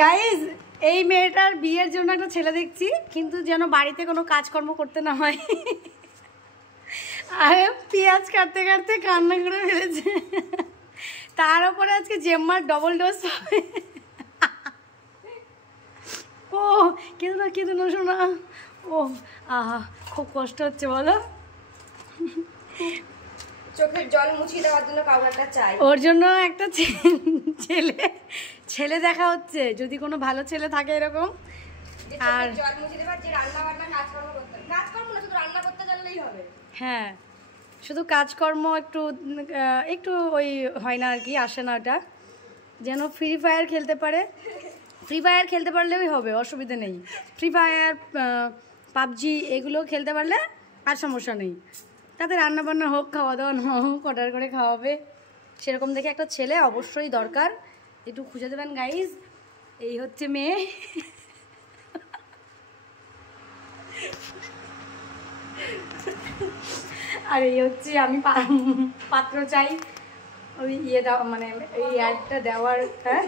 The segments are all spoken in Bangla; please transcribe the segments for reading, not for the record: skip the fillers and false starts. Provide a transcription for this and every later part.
গাইজ এই মেয়েটার বিয়ের জন্য একটা ছেলে দেখছি, কিন্তু যেন বাড়িতে কোনো কাজকর্ম করতে না হয়। আর পেঁয়াজ কাটতে কাটতে কান্না করে ফেলেছে। তার উপরে আজকে জেম্মার ডবল ডোজ পাবে। ও কেঁদো না শোনা। ও আহা খুব কষ্ট হচ্ছে বলো। চোখের জল মুছিয়ে দেওয়ার জন্য কাউকে একটা চাই। ওর জন্য একটা ছেলে দেখা হচ্ছে, যদি কোনো ভালো ছেলে থাকে এরকম। আর জল মুছিয়ে দেবার, যে রান্না বান্না কাজকর্ম করতে, কাজকর্ম না শুধু রান্না করতে জানলেই হবে। হ্যাঁ শুধু কাজকর্ম একটু একটু ওই হয় না আর কি, আসে না ওটা। যেন ফ্রি ফায়ার খেলতে পারে, ফ্রি ফায়ার খেলতে পারলেই হবে, অসুবিধা নেই। ফ্রি ফায়ার পাবজি এগুলো খেলতে পারলে আর সমস্যা নেই। তাতে রান্নাবান্না হোক, খাওয়া দাওয়া না হোক, অর্ডার করে খাওয়াবে, সেরকম দেখে একটা ছেলে অবশ্যই দরকার। একটু খুঁজে দেবেন গাইজ। এই হচ্ছে মেয়ে। আর এই হচ্ছে আমি পাত্র চাই, ওই ইয়ে দেওয়া মানে এই অ্যাডটা দেওয়ার। হ্যাঁ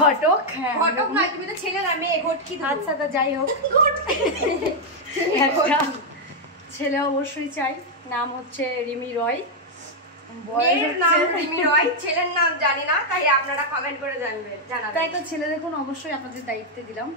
ঘটক। হ্যাঁ ঘটক নয়, তুমি তো ছেলে না মেয়ে, ঘটকি। আচ্ছা তা যাই হোক, একটা ছেলে অবশ্যই চাই। নাম হচ্ছে রিমি রয়, মেয়ের নাম রিমি রয়, ছেলের নাম জানি না, তাই আপনারা কমেন্ট করে জানাবেন। তাই তো ছেলে দেখুন অবশ্যই আপনাদের দায়িত্বে দিলাম।